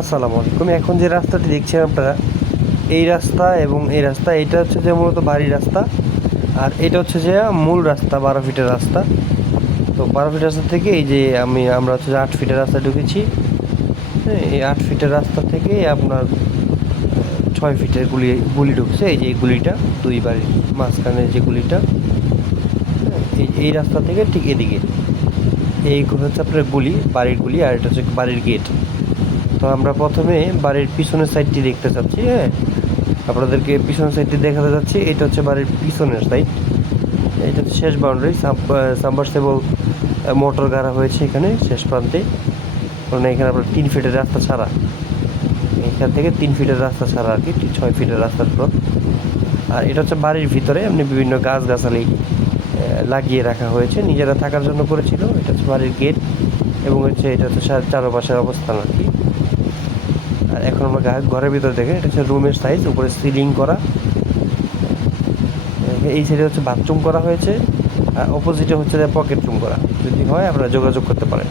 আসসালামু আলাইকুম। এখন যে রাস্তাটি দেখছেন আপনারা, এই রাস্তা এবং এই রাস্তা, এটা হচ্ছে যে মূলত বাড়ির রাস্তা। আর এটা হচ্ছে যে মূল রাস্তা, 12 ফিটের রাস্তা। তো 12 ফিট রাস্তা থেকে এই যে আমরা হচ্ছে যে 8 ফিটের রাস্তা ঢুকেছি। হ্যাঁ, এই 8 ফিটের রাস্তা থেকে আপনার 6 ফিটের গুলি গুলি ঢুকছে। এই যে এই গুলিটা, দুই বাড়ির মাঝখানে যে গুলিটা, হ্যাঁ, এই রাস্তা থেকে ঠিক এদিকে এই হচ্ছে আপনার গুলি, বাড়ির গুলি। আর এটা হচ্ছে বাড়ির গেট। তো আমরা প্রথমে বাড়ির পিছনের সাইডটি দেখতে চাচ্ছি। হ্যাঁ, আপনাদেরকে পিছনের সাইডটি দেখাতে যাচ্ছি। এটা হচ্ছে বাড়ির পিছনের সাইড। এটা হচ্ছে শেষ বাউন্ডারি। সাবমার্সিবল মোটর গাড়া হয়েছে এখানে শেষ প্রান্তে। কারণ এখানে আপনার 3 ফিটের রাস্তা ছাড়া, এখান থেকে 3 ফিটের রাস্তা ছাড়া আর কি, 6 ফিটের রাস্তার পর। আর এটা হচ্ছে বাড়ির ভিতরে এমনি বিভিন্ন গাছগাছালি লাগিয়ে রাখা হয়েছে, নিজেরা থাকার জন্য করেছিল। এটা হচ্ছে বাড়ির গেট এবং হচ্ছে এটা হচ্ছে চারপাশের অবস্থান আর কি। আর এখন আমরা ঘরের ভিতরে দেখে, এটা হচ্ছে রুমের সাইজ, উপরে সিলিং করা। এই সাইডে হচ্ছে বাথরুম করা হয়েছে, আর অপোজিটে হচ্ছে পকেট রুম করা। যদি হয় আপনারা যোগাযোগ করতে পারেন।